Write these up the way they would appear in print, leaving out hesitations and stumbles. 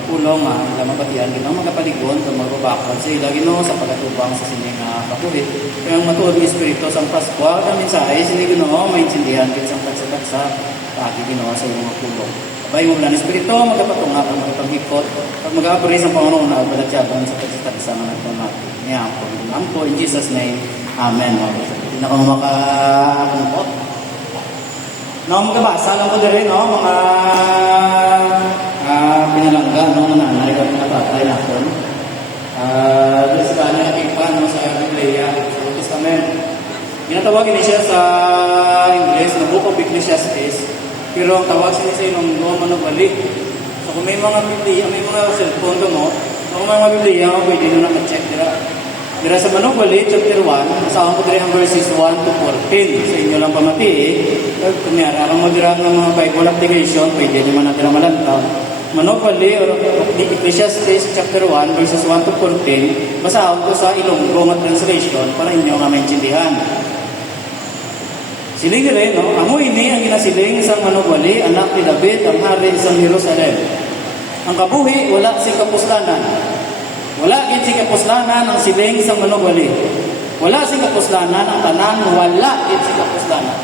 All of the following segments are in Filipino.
mga pulong, ilang mabatian, ginoo magapaligon, kung magbabakal sa ila, ginoo sa pagkatubang sa sining kapulit. Kaya ang matuod ng Espiritu sa Pasko, ang mensahe, sini ginoo, maintindihan kin sa tagsa-tagsa, pagi ginoo sa iyong mga pulong. Kabay mo lang Espiritu, magkapatunga, magkapaghikot, pag mag-aabri sa Panginoon na balatyaban sa tagsa-tagsa na nagpamati. Ngayon po, in Jesus' name, Amen. Hindi na ako makakumpot. No, magkabasa lang ko din, no, mga pinalangga, no, nanay kami na tatay na ako. Doon sa kanya nakipan, no, sa Biblia, sa Old Testament. Ginatawagin niya siya sa English, na Book of Ecclesiastes, pero ang tawag siya sa inong manubalik. So kung may mga Biblia, may mga cellphone ko mo, kung may mga Biblia, pwede nyo nakacheck nila. Dira sa Manubali, chapter 1, asahan ko diri ang verses 1 to 14. Sa inyo lang pamati kunyari, ang madirang ng mga Bible application, pwede naman natin na malantaw. Manubali, or Ecclesiastes, chapter 1, verses 1 to 14, basahan ko sa Ilonggo nga translation para inyo nga maintindihan. Siling rin, no? Amo ini ang ginasiling sang Manubali, anak ni David, ang hari sang Jerusalem. Ang kabuhi, wala sing kapuslanan. Wala gid sing kapuslanan ang siling sa Manubali. Wala sing kapuslanan ang tanan, wala gid sing kapuslanan.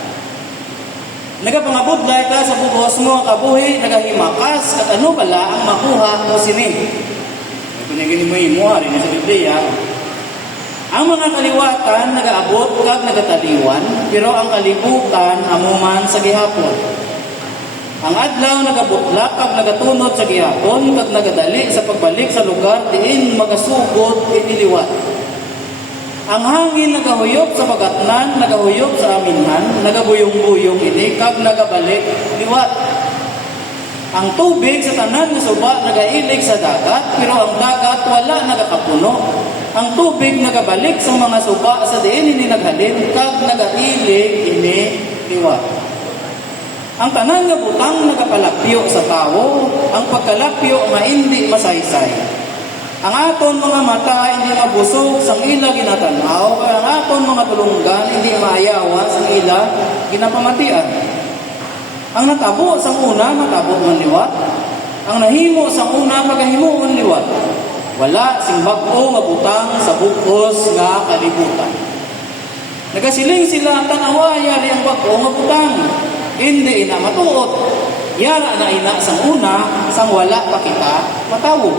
Nagapangabudlay ka sa bugos mo ang kabuhi, nagahimakas kat ano bala ang makuha mo sini. Ito na gini mo imo rin sa Biblia. Ang mga kaliwatan nagaabot kag nagataliwan, pero ang kalibutan amuman sa gihapon. Ang adlaw nagabutlak kag nagatunod sa gihapon kag nagadali sa pagbalik sa lugar diin magasugod iniliwat. Ang hangin nagahuyop sa bagatnan, nagahuyop sa aminhan, nagabuyong-buyong ini kag nagabalik liwat. Ang tubig sa tanan nga suba nagailig sa dagat, pero ang dagat wala nagakapuno. Ang tubig nagabalik sa mga suba sa diin ini naghalin kag nagailig ini liwat. Ang tanan nga butang nagapalapyo sa tao, ang pagkalapyo nga hindi masaysay. Ang aton mga mata hindi mabusog sang ila ginatanaw, kaya ang aton mga tulunggan hindi maayawa sang ila ginapamatian. Ang natabo sang una, matabo man liwat. Ang nahimo sang una, magahimo man liwat. Wala sing bag-o nga butang sa bukos nga kalibutan. Nagasiling sila tanawaya ri ang bag-o nga butang. Hindi ina matuot. Yara na ina sang una, sang wala pa kita matawo.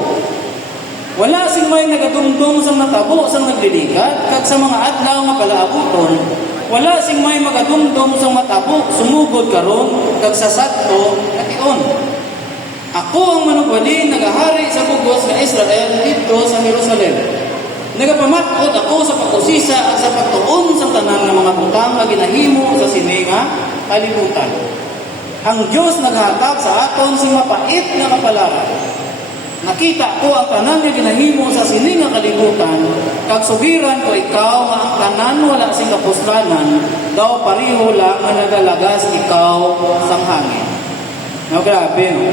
Wala sing may nagadumdum sang natabo sang nagliligat, kag sa mga adlaw nga palaabuton, wala sing may magadumdum sang matabo sumugod karon kag sa sadto nation. Ako ang Manubali nagahari sa bugos nga Israel dito sa Jerusalem. Nagapamakot ako sa pag-usisa at sa pagtuon sa tanan ng mga butang nga ginahimo sa sininga kalibutan. Ang Diyos naghatag sa aton sing mapait nga kapalaran. Nakita ko ang tanan nga ginahimo sa sininga kalibutan, kag sugiran ko ikaw nga ang tanan wala sing kapuslanan, daw pareho lang nga nagalagas ikaw sang hangin. No, grabe, no?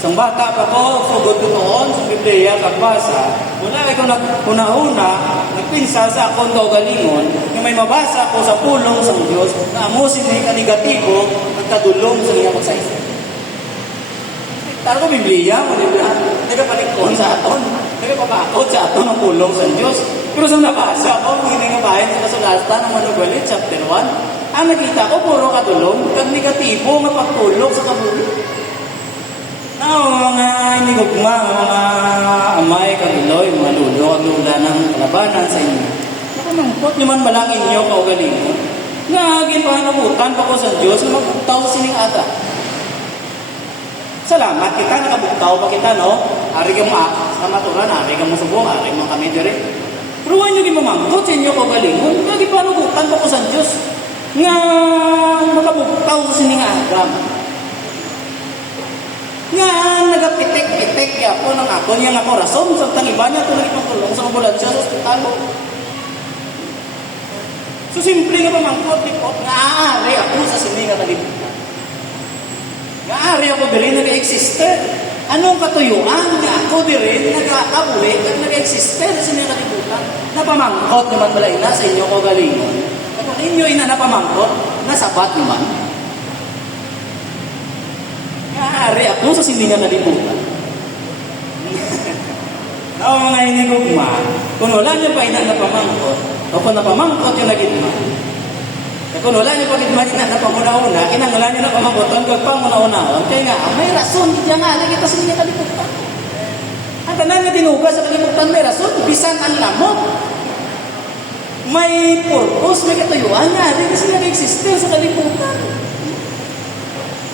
Sang bata pa ko, sugod ko noon sa Biblia, kagbasa, mula ko una-una, nagpinsa sa akong kaugalingon, na may mabasa ko sa pulong sa Diyos, na amusin na negatibo at kadulong sa iyang magsaysay. Taro ko Biblia, nagapalikon sa aton, nagapapakot sa aton ang pulong sa Diyos. Pero sa nabasa ko, hindi nga bayan sa kasulatan ng Manubali, chapter 1, ang nakita ko, puro kadulong, kag negatibo, mapagtulog sa kabulong. Mga inigugma, mga amay, kagiloy, mga lulo, ang lula ng kalabanan sa inyo. Nakamangkot naman malang inyo kaugalingon. Nga, ginpanabutan pa ko sa Diyos na magbuktaw sa sining ata. Salamat kita, nakabuktaw pa kita, no? Ari ka mo sa maturan, ari ka mo subong, ari mo kami dire. Pero huwag nyo gimamangkot sa inyo kaugalingon. Nga, ginpanabutan pa ko sa Diyos. Nga, makabuktaw sa sining ata. Nga, nagapitik-pitik yapo ng ako niya nga korason sa tangiba niya ito nagipagtulong sa ambulansya sa ospital. So, simple nga pamangkot-lipot, nga aari ako sa sininga kalibutan. Nga aari ako diri nag-existe. Anong katuyuan nga ako diri nagkakabuhi at nag-existe sa sininga kalibutan? Napamangkot naman balay na sa inyo ko galingon. Kung inyo ina napamangkot, nasabat naman. Ari ako sa sininga kalibutan. Ang mga hinigugma, kung wala niyo pa ina na pamangkot, o kung napamangkot yung nagigma, kung wala niyo pa ina na pamuna-una, kinangala niyo na pamangkot, ang pagpamuna-una, kaya nga, may rason, hindi nga, nakita sa inyo kalimutan. Ang tanan nga dinuga sa kalimutan, may rason, bisan ang lamok. May purpose, may katayuan nga, hindi kasi nag-existe sa kalimutan.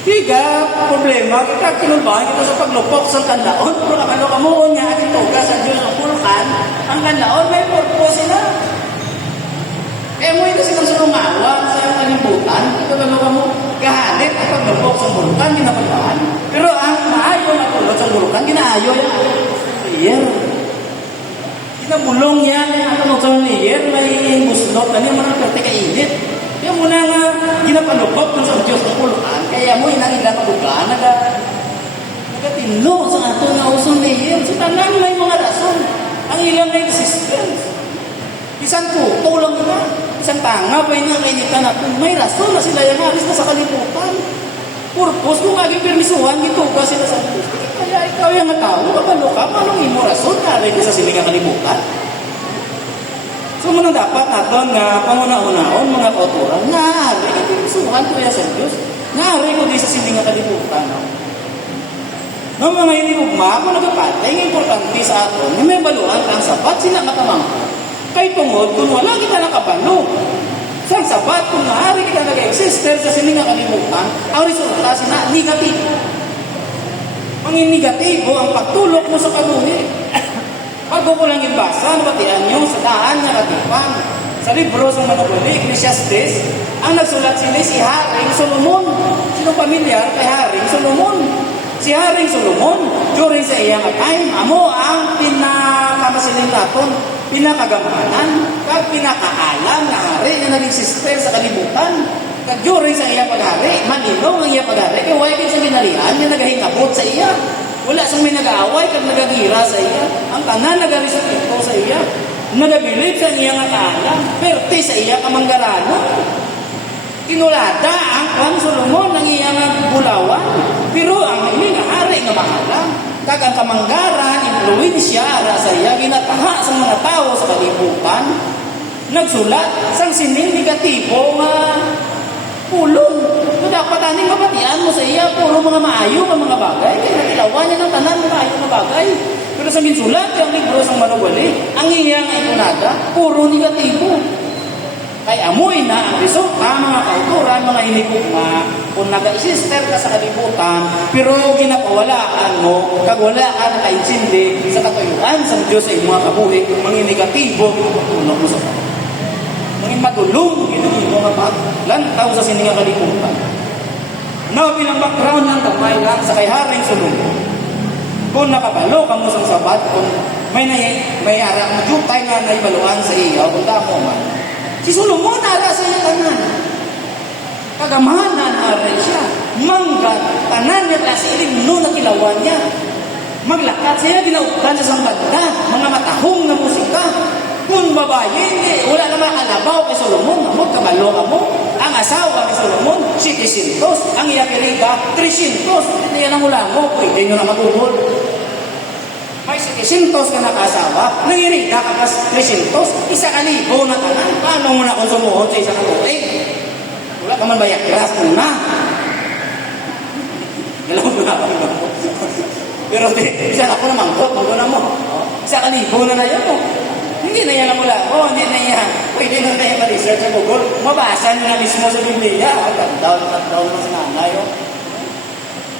Tiga, problema, kita kinulbahan kita sa paglupok sa kanlaon. Kung nakano kamuon niya, at ituga sa Diyos ng pulkan, ang kanlaon may purpose sila. Eh mo ito silang sulungawan sa iyong kalimutan. Ito na naman mo, kahanip ang paglupok sa pulkan, ginapagpaan. Pero ang maayo na pulot sa pulkan, ginaayo yan. Iyer. Ginabulong yan, ang sa iyer, may buslot na niya, mga perte kainit. Yung muna nga, ginapalupok ng sa Diyos ng pulukan, kaya mo inang ilang kabukaan, nagatinlo sa ato nga usong niya. So, tanan may mga rason. Ang ilang na existence. Isang puto lang ina. Isang tanga pa nga kainitan natin. May rason na sila yung alis na sa kalimutan. Purpose kung aging permisuhan, gituga sila sa Diyos. Kaya ikaw yung tao, kapalo ka, anong imo rason na rin sa silingang kalimutan? So, muna dapat natin nga panguna-unaon mga kauturan, naari ka pinisuhan ko ya sa Diyos. Naari ko di sa silingang kalimutan. No, mga hinigugma, kung nagpatay, ang importante sa aton, may baluan ang sapat, sila matamangko. Kay tungod, kung wala kita nakabalo, sa sapat, kung naari kita nag-exister sa silingang kalimutan, ang resulta sina negatibo. Ang negatibo, ang pagtulok mo sa kabuhi. Bago ko lang ibasa, nabatian nyo sa daan na katipan. Sa libro sa Manubuli, Ecclesiastes, ang nagsulat sila si Haring Solomon. Sinong pamilyar kay Haring Solomon? Si Haring Solomon, during sa iyang time, amo ang pinakamasiling naton, pinakagamanan, kag pinakaalam na hari na nag-exister sa kalibutan. Kag during sa iyang paghari, manilong ang iyang paghari, kaya wala kayo sa binarihan, yung nagahingabot sa iya. Wala siyang may nag-aaway kag nagagira sa iya. Ang tanan nagarespeto sa iya. Nagabilib sa iya nga kaalam. Perte sa iya kamanggarano. Kinulada ang Juan Solomon ng iya nga bulawan. Pero ang hindi nga hari nga maalam. Kag ang kamanggaran, influensya ara sa iya, ginataha sa mga tao sa kalibutan. Nagsulat sang sining negatibo nga pulong. So, dapat aning mapatian mo sa iya, puro mga maayo ng mga bagay. Kaya natilawan niya ng tanan mga maayo na bagay. Pero sa ginsulat, yung libro sa Manubuli, ang iya nga ipunada, puro negatibo. Kaya amoy na ang resulta, mga kauturan, mga hinigugma, kung nag-exister ka sa kalibutan, pero ginapawalaan mo, kag wala ka nakaintindi sa katuyuan sa Diyos sa iyong mga kabuhi, mga negatibo, tulog mo sa kabuhi. Mangin matulong, ginagin mo nga lantaw sa siningang kalimutan. Now, bilang background lang, kamay lang sa kay Haring Solomon. Kung nakabalo ka mo sa sabat, kung may arang jutay nga na ibaluan sa iyo, kung tamo man. Si Solomon, ara sa iyo tanan. Kagamahan na aray siya. Manggat, tanan niya kasi ilimno na kilawan niya. Maglakad siya, ginautan sa sambanda, mga matahong na musika. Kung babae, hindi, wala naman alabaw kay Solomon, amot kabalo ka mo. Ang asawa ni Solomon, 700, ang iyapiriga, 300. Hindi yan ang ulang mo, pwede nyo na magugol. May 700 ka nakasawa, nangirita ka pas 300, 1,000 na tanan. Paano mo na konsumuhon sa isang katuig? Wala ka man bayak ras na. Alam mo na ako. Pero isa ako na mangkot, mangkot na mo. 1,000 na yun mo. Hindi na yan ang mula ko, hindi na yan. Pwede na yan ma-research sa Google. Mabasa nyo na mismo sa Biblia. Down mo sa nanay.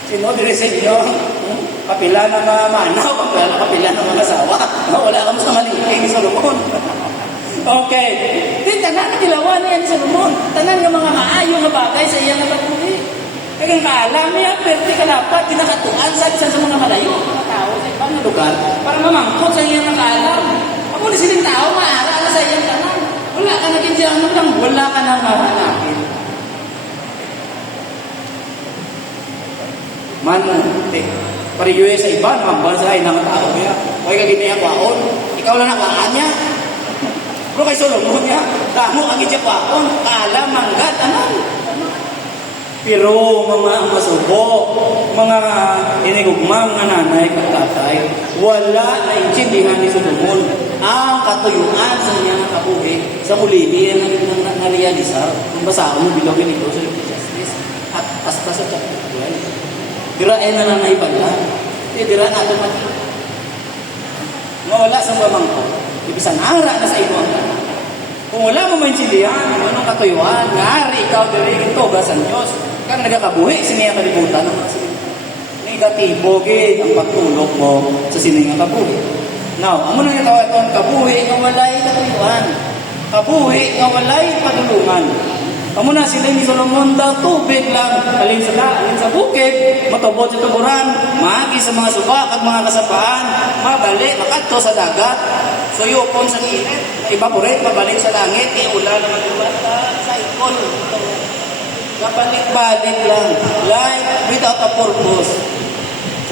Sino, dire sa inyo? Kapila ng mga manaw, kapila ng mga asawa. Wala ka mo sa malingking sa Solomon. Okay. Di, tanan na dilawan na yan sa Solomon. Tanan ng mga maayo na bagay sa iyang napagpuli. Kaya kaalam niya, pwede ka dapat, pinakatuan sa mga malayo, mga tao sa ibang lugar, para mamangkot sa iyang nakaalam. Kung silang tao, maaara sa iyang tanan. Wala ka na kinsiyan lang, wala ka nang mahanapin. Man, pariyoy sa iba, namambal sa ay ng tao. Kaya kagini ang waon, ikaw lang nakaan niya. Pero kay Solomon niya, damo ang itya waon, kala, manggat, ano? Pero mga masubo, mga inigugmang nga nanay at tatay, wala na intindihan ni Solomon ang katuyuan sa iyang kabuhi sa mulili na narealisa. Kung basaan mo bilawin ito sa Ecclesiastes at hasta sa chapter 12. Dirain na nanay pala. Dira na ito mati. Wala sa pamangko. Ibisan ara na sa ino ang tanan. Kung wala mo maintindihan, anong katuyuan, ngari ikaw dirigin to ba sa Diyos? Kang nagakabuhi, siniya kalibutan ng mga sinimpa. Negatibo, gid ang pagtulog mo sa siningang kabuhi. Now, amo na natawag ito, kabuhi nga walay katuyuan. Kabuhi nga walay padulungan. Amo na sila ni Solomon daw, tubig lang, alin sa bukid, matubod sa tuburan, magi sa mga subak at mga kasapaan, mabalik, makadto sa dagat, suyupon sa init, evaporate, mabalik sa langit, iulan, maluwata, sa ikon. Kapalik-balik lang. Life without a purpose.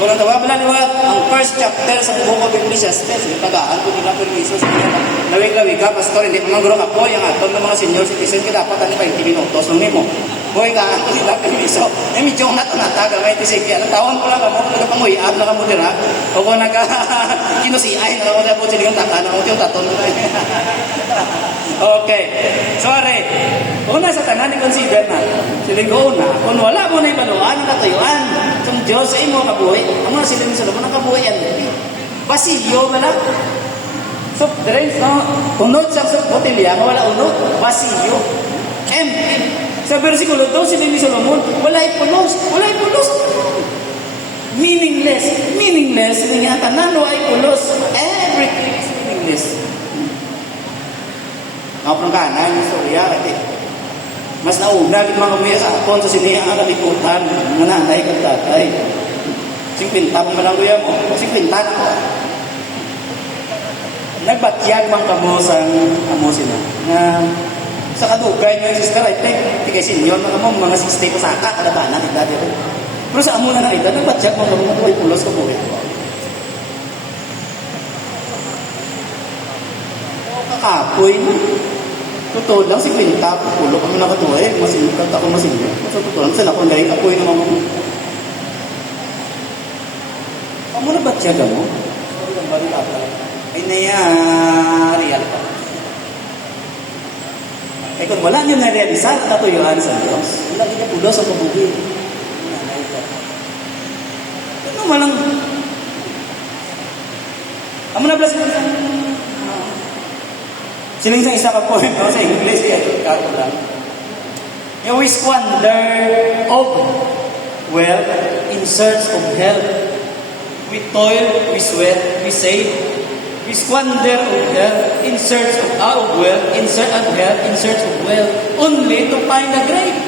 So, nang tawag liwat, ang first chapter sa book of Ecclesiastes, tagaan ko nila permiso sa mga lawig-lawig ka, pastor, hindi pa magro ka po, yung aton ng mga senior citizen, kita dapat ano 20 minutos ng nimo. Hoy, kaan ko nila permiso. Eh, medyo natunataga, may tisiki. Ang tawon ko lang kamo, nagkapanguyaab na kamo dira. O kung kinusiay, na kamo na po silang tatan, na yung taton. Okay. Sorry. Una sa tanan, i-consider na. Siling ko una, kung wala mo na ibaluan, katuyuan, sa Diyos sa imo kabuhi, ang mga siling sa loob, ang kabuhi yan. Basilyo, wala. So, drinks, no? Unod sa botelya, wala unod. Basilyo. Empty. Sa versikulo 2, siling ni Solomon, wala'y pulos. Wala'y pulos. Meaningless. Meaningless. Siling nga, tanan, wala'y pulos. Everything is meaningless. Mga kanan, istorya, mas nauna, mga kumaya sa aton, sa siniya ang kaliputan, mga nanay at tatay. 50 kung malang kuya mo, 50 na ko. Nagbatyag mang kamo sa amo sila. Na sa kadugay ng sister, I think, di kay senior, mga 60 pa saka, kalabanan, edad yun. Pero sa amo na edad, nagbatyag mang kamo, may pulos ka po. Kakapoy mo. Totoo lang, si Quinta, pulo kami nakatuwa eh. Kanta ko masinyo. So, totoo lang, sila ko ngayon, apoy naman mo. Amo na ba't siya mo? Sorry lang, bali ata. Ay na real pa. Eh kung wala nyo na-realisar, katuyuan sa Diyos. Wala nyo pulo sa kabuhi. Ano malang... Amo na bless mo sa... Siling sa isa ka po, no? Sa English, kako lang. We squander of wealth in search of health. We toil, we sweat, we save. We squander of health in search of wealth, in search of health, in search of wealth, only to find a grave.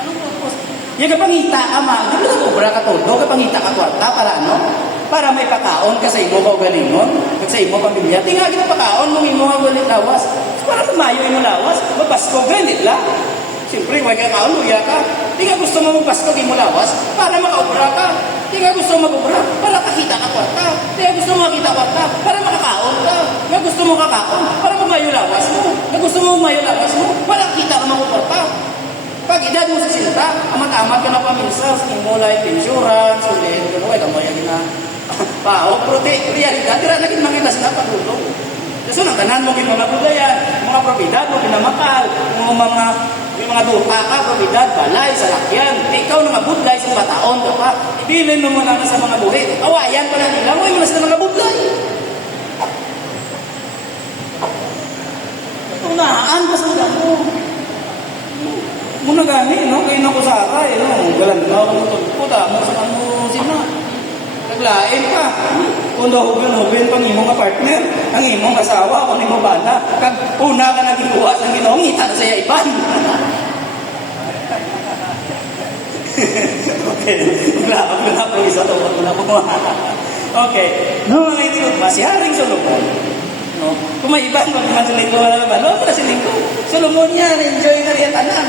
Anong purpose? Yung kapangita ka, gano'n na obra ka todo, kapangita ka kwarta, para ano? Para may pakaon ka sa imo ka galingon, sa imo pamilya. Tingagi na pakaon mong imo ka galing lawas. Para kumayo imo lawas, mapasko ganit lang. Siyempre, huwag ka kaon, luya ka. Tinga gusto mo mapasko imo lawas, para makaobra ka. Tinga gusto mo mag-obra, para kakita ka kwarta. Tinga gusto mo makita kwarta, para makakaon ka. Nga gusto mo kakaon, para kumayo lawas mo. Nga gusto mo kumayo lawas mo, para kita ka makukwarta. Pag edad mo sa sinta, amat-amat ka na paminsa, sa imo life insurance, ulit, gano'n, ay kamoy na pao, pero realidad, tira na kinmakita sila pagulong. So, nang tanan mo mga budayan, mga probidad mo, pinamakal, mga dupa ka, probidad, balay, salakyan. Ikaw na mabudlay sa bataon, pa. Ibilin mo muna sa mga buhi. Awayan pa na nila, huwag mo na sa mga budlay. Tunaan pa sa damo. Muna gani, no? Kayo na ko sa aray, no? Galanda ako mo tulpo, mo sa kamo sina. Naglain ka. Kung daw hubin pang imong partner, ang imong kasawa, kung imong bana, kag una ka naging buwas ng Ginoo, ngita na saya iban. Okay. Wala po isa to, wala po. Okay. No, mga itinod, masiharing Solomon. No? Kung may iban, magmasulin ko wala naman, no, masulin ko. Solomon yan, enjoy na rin tanan.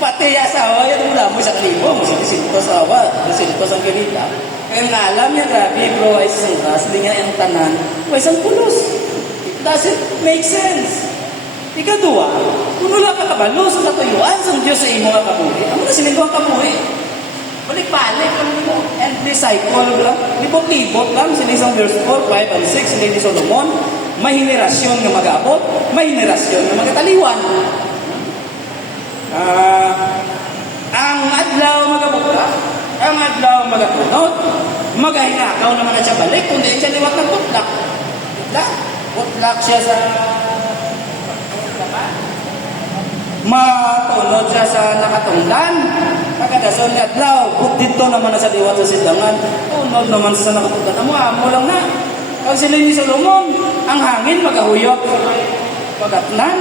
Pati asawa, yan mula mo sa kalibo, masilito sa awa, masilito sa ganita. Kaya nga alam niya, grabe, bro, ay sasang ras, hindi niya yung tanan, ay isang pulos. It doesn't make sense. Ikaduha, kung wala ka kabalo sa katuyuan sa Diyos sa imo nga kabuhi, amo na sining ang kabuhi. Balik-balik lang mo, and disciple lang, libot-libot lang, sinisang verse 4, 5, and 6, sila ni Solomon, may henerasyon nga mag-aabot, may henerasyon nga magkataliwan. Ang adlaw magabuka, ang adlaw magatunod, magahinakaw naman na siya balik, kundi siya liwat ng butlak. Butlak siya sa matulod siya sa nakatungdan. Pagkadason nga adlaw, dito naman na sa liwat sa sidangan, tunod naman sa nakatungdan. Amo lang na. Pag sila ni Solomon, ang hangin magahuyok, magatnan,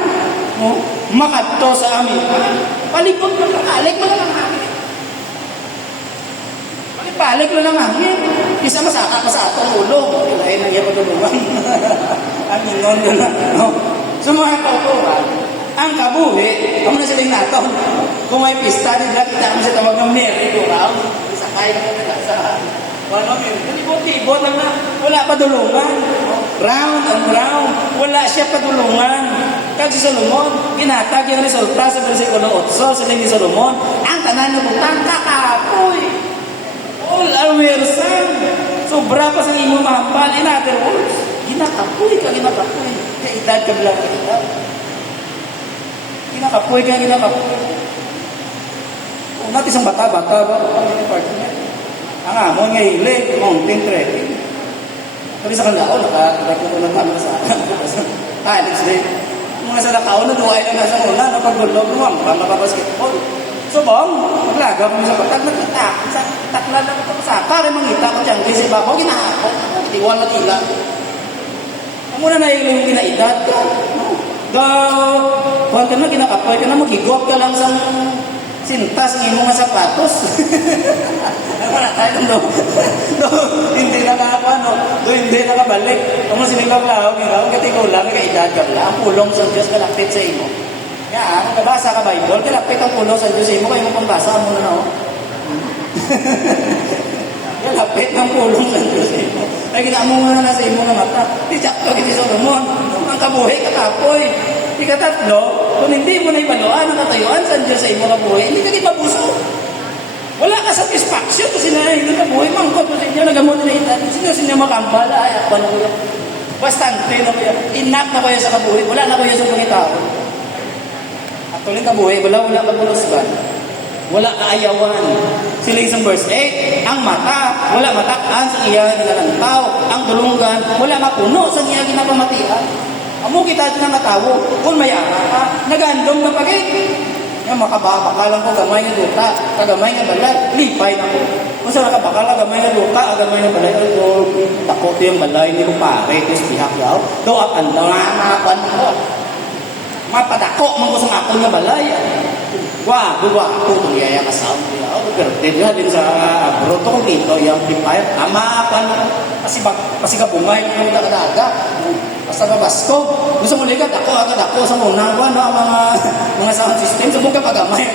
makadto sa amin. Palipot mo lang, alik mo lang ang hangin. Balik lang ang hangin. Isa masaka pa sa atong ulo. Ay, nangyay patulungan. Ang inon doon na. So mga kautuhan, ang kabuhi, kamo na silang nato. Kung may pista, nila kita mo sa tawag ng merry-go-round. Isakay na kita sa libot-libot lang na. Wala padulungan. Round and round. Wala siya padulungan. Kag si Solomon, ginatag yung resulta sa versikulo 8. Sila ni Solomon, ang tanan na butang kakapoy. All are wersan. Sobra pa sa imo mahapal. In other words, ginakapoy. Kaya edad ka bilang edad. Ginakapoy. Kung natin isang bata-bata ba? Ang amon nga hili, mountain trekking. Kami sa kandao, nakakatunan kami sa akin. Next day. Mga sa nakao na duway na nasa mula, napagulog, lumang, basketball. So bang, maglaga kami sa batag, takla na ito sa kare mangita ko dyan, kasi ba, ginahapon, tiwal na tila. Ang muna na yung ginaedad ka. Huwag ka na, kinakapoy ka na, magigop ka lang sa sintas ng imong sapatos. Ano na tayo no? Hindi na hindi nakabalik. Kung siling baklaw, ang katigulang, kaedad ka lang, ang pulong sa Diyos kalapit sa imo. Kaya, kung kabasa ka Bible, kalapit ang pulong sa Diyos sa imo, kayo mo pambasa mo na kalapit ang pulong sa Diyos sa imo. Ay, kinamo nga na sa imo na mata. Di Jakto, di Solomon. Ang kabuhi, katapoy. Ikatatlo, kung hindi mo na ibaluan ang katayuan sa Diyos sa imo kabuhi, hindi ka ipabuso. Wala ka satisfaction kasi na hindi kabuhi, mangkot mo sa inyo, nagamot na itan. Sino sa inyo makambala, ay ako na ko. Bastante na ko yan. Inak na ko yan sa kabuhi, wala na ko yan sa pangitao. At tuloy kabuhi, wala kabulusgan. Wala kaayawan. Sila isang verse 8, ang mata, wala matakaan sa iya ginalantaw. Ang dulunggan, wala mapuno sa iya ginapamatian. Amo kita ito ng matawo, kung may ara ka, nagandong na pagay. Yung makabakalang ko, gamay nga luta, kagamay nga balay, lipay na ko. Kung saan nakabakala, gamay nga luta, gamay nga balay, takot yung balay, hindi ko pare, tapos pihak yaw, doon ang nangangapan ko. Mapadako, man ko sa akong nga balay. Dua, tungyaya ka sound niya. Pero nga din sa abroad ko dito, yung lipay, amapan kasi kabungay, yung nakadaga. Basta mabasko. Gusto mo ligat, agad ako sa munang ko, ang mga sound system. Subong ka pagamay,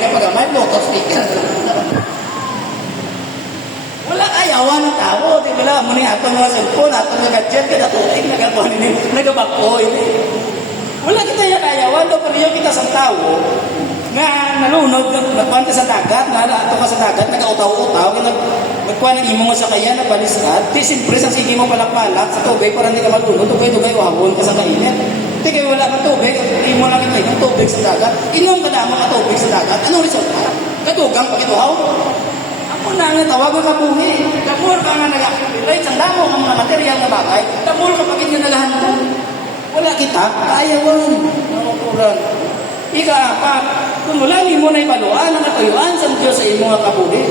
Bluetooth speaker. Wala ayawan ng tao. Di ba lang, muna atong mga cellphone, atong mga gadget, kada tuig, nagabako. Wala kita yung ayawan, do pero yung kita sa tao, nga nalunod, nagkuhan ka sa dagat, nalato ka sa dagat, nag-autaw-utaw, nagkuhan ng imong sa kaya, nagbaliskat, di siyempre sa sige mo palak-palak sa tubig para hindi ka malunod, tugay-tugay, wawon ka sa kainit. Hindi kayo wala kang tubig, hindi mo lang ito yung tubig sa dagat, inom ka na ka tubig sa dagat, anong resulta? Kadugang pakituhaw? Ako na nga tawag ang kabuhi, damor ka nga nag-accumulate, sandamo ka mga material na bagay, damor ka pagit nga nalahan mo. Wala kita, ayawan, nakukulan. Ika-apat, kung wala mo na ibaluan ang katuyuan sa Diyos sa imo nga kabuhi,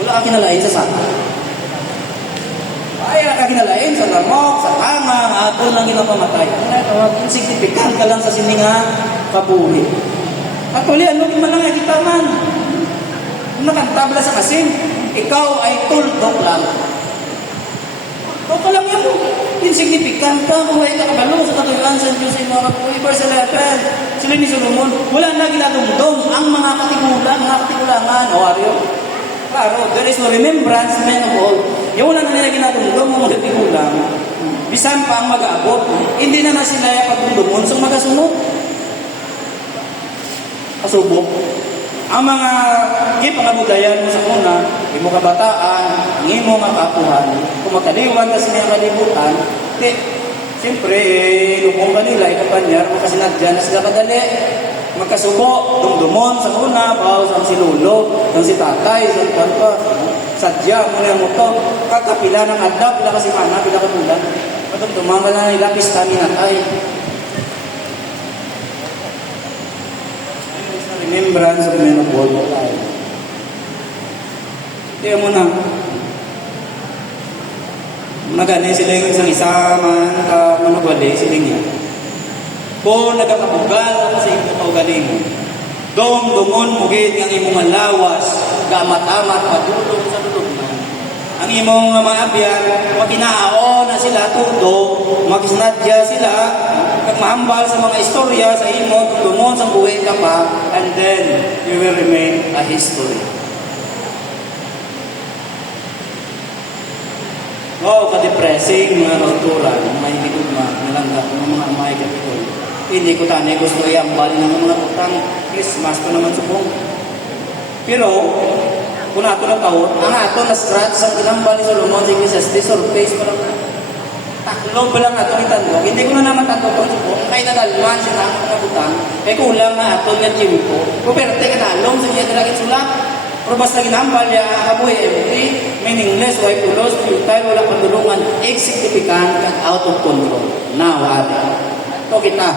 wala ka kinalain sa sata. Ay, ka kinalain sa lamok, sa tama, ato lang ginapamatay. Insignificant ka lang sa sininga kabuhi. At uli, ano di man lang kita man? Nakantabla sa asin, ikaw ay tuldok lang. O ka lang yan, insignificant ka, kung ay kakabalo sa katuyuan sa Diyos ay mga kapuhi. Verse 11, sila ni Solomon, wala na ginadungdong ang mga katigulangan, o aryo. Klaro, there is no remembrance, men of all. Yung wala na nila ginadungdong, mga katigulang. bisan pa ang mag-aabot, hindi na sila pagdumdumon sa magasunod. Kasubok. Ang mga pangabudayan mo sa una, imo kabataan, ang imo mga kapuhan, kung makaliwan kasi niya kalibutan, siyempre, lubong ka nila, ikapanyar, makasinadyan na sila kadali. Magkasubo, dumdumon sa una, bahaw sa si Lolo, sa si Tatay, sa pa, sadya, muna mo to, kakapila ng adap, pila kasi mana, pila ka bulan. Matugduman ka na nila, pista ni Natay. Remembrance of men of old time. Kaya mo na, nagani sila yung isang isa man manugwali sila niya. Kung nagkakabugal ako sa imo kaugaling mo, dumon mugid ang imong lawas, gamat-amat padulong sa dulungan. Ang imong mga abyan, makinao na sila tudo, makisnadya sila, mahambal sa mga istorya sa imo, dumon sa buhay ka pa, and then you will remain a history. Oh, ka-depressing mga kauturan, mga hinigugma, nalangga, mga amay kapitol. Hindi ko tanay gusto iambal ng mga utang Christmas pa naman subong. Pero, kung ato na taon, ang ato na scratch sa inambal ni Solomon sa Ecclesiastes, surface pa lang na. Taklo pa lang ato ni Tandok. Hindi ko na naman tanto ko subong. Kaya nadalman siya na mga utang. Kaya kulang na ato nga Jimpo. Puperte ka talong sa kanya dalagit sulat. Pero basta ginambal niya, kabuhay empty, meaningless, why pulos, futile, wala pandulungan, insignificant, out of control. Now, ito kita.